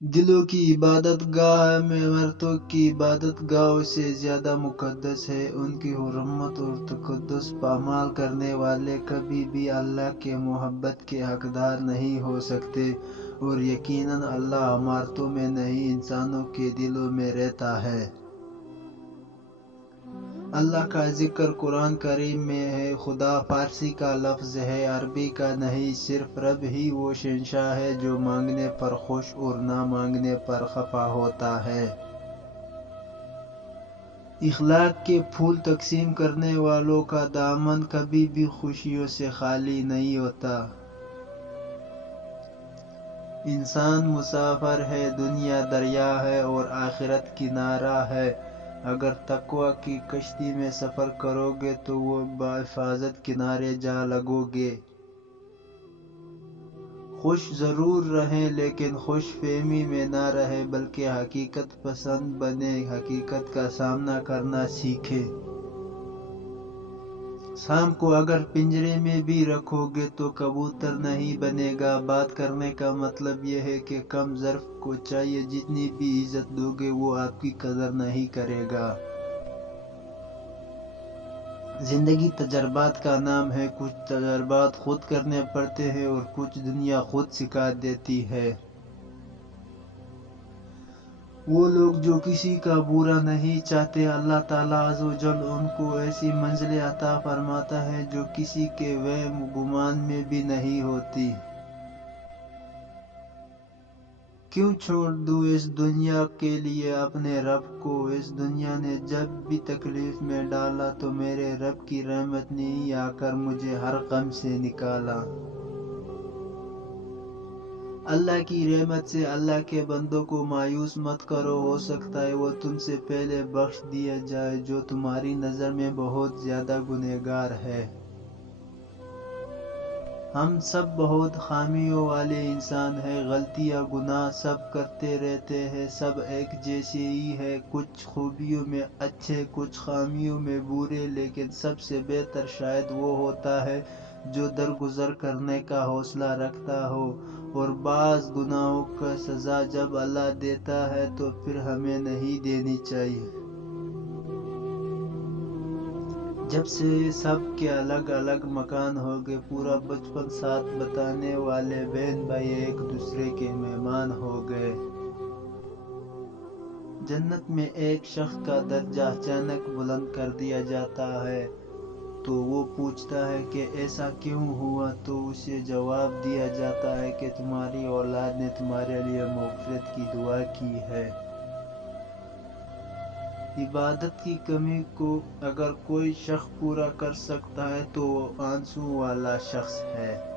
دلوں کی عبادت گاہ عمارتوں کی عبادت گاہوں سے زیادہ مقدس ہے۔ ان کی حرمت اور تقدس پامال کرنے والے کبھی بھی اللہ کے محبت کے حقدار نہیں ہو سکتے، اور یقیناً اللہ عمارتوں میں نہیں انسانوں کے دلوں میں رہتا ہے۔ اللہ کا ذکر قرآن کریم میں ہے۔ خدا فارسی کا لفظ ہے، عربی کا نہیں۔ صرف رب ہی وہ شہنشاہ ہے جو مانگنے پر خوش اور نہ مانگنے پر خفا ہوتا ہے۔ اخلاق کے پھول تقسیم کرنے والوں کا دامن کبھی بھی خوشیوں سے خالی نہیں ہوتا۔ انسان مسافر ہے، دنیا دریا ہے اور آخرت کنارہ ہے۔ اگر تقوی کی کشتی میں سفر کرو گے تو وہ بحفاظت کنارے جا لگو گے۔ خوش ضرور رہیں لیکن خوش فہمی میں نہ رہیں، بلکہ حقیقت پسند بنیں، حقیقت کا سامنا کرنا سیکھیں۔ سانپ کو اگر پنجرے میں بھی رکھو گے تو کبوتر نہیں بنے گا۔ بات کرنے کا مطلب یہ ہے کہ کم ظرف کو چاہیے جتنی بھی عزت دو گے وہ آپ کی قدر نہیں کرے گا۔ زندگی تجربات کا نام ہے۔ کچھ تجربات خود کرنے پڑتے ہیں اور کچھ دنیا خود سکھا دیتی ہے۔ وہ لوگ جو کسی کا برا نہیں چاہتے، اللہ تعالیٰ عز و جل ان کو ایسی منزلیں عطا فرماتا ہے جو کسی کے وہم گمان میں بھی نہیں ہوتی۔ کیوں چھوڑ دوں اس دنیا کے لیے اپنے رب کو؟ اس دنیا نے جب بھی تکلیف میں ڈالا تو میرے رب کی رحمت نے ہی آ کر مجھے ہر غم سے نکالا۔ اللہ کی رحمت سے اللہ کے بندوں کو مایوس مت کرو، ہو سکتا ہے وہ تم سے پہلے بخش دیا جائے جو تمہاری نظر میں بہت زیادہ گنہگار ہے۔ ہم سب بہت خامیوں والے انسان ہیں، غلطیاں گناہ سب کرتے رہتے ہیں، سب ایک جیسے ہی ہیں، کچھ خوبیوں میں اچھے کچھ خامیوں میں برے، لیکن سب سے بہتر شاید وہ ہوتا ہے جو درگزر کرنے کا حوصلہ رکھتا ہو۔ اور بعض گناہوں کا سزا جب اللہ دیتا ہے تو پھر ہمیں نہیں دینی چاہیے۔ جب سے سب کے الگ الگ مکان ہو گئے، پورا بچپن ساتھ بتانے والے بہن بھائی ایک دوسرے کے مہمان ہو گئے۔ جنت میں ایک شخص کا درجہ اچانک بلند کر دیا جاتا ہے تو وہ پوچھتا ہے کہ ایسا کیوں ہوا؟ تو اسے جواب دیا جاتا ہے کہ تمہاری اولاد نے تمہارے لیے مغفرت کی دعا کی ہے۔ عبادت کی کمی کو اگر کوئی شخص پورا کر سکتا ہے تو وہ آنسو والا شخص ہے۔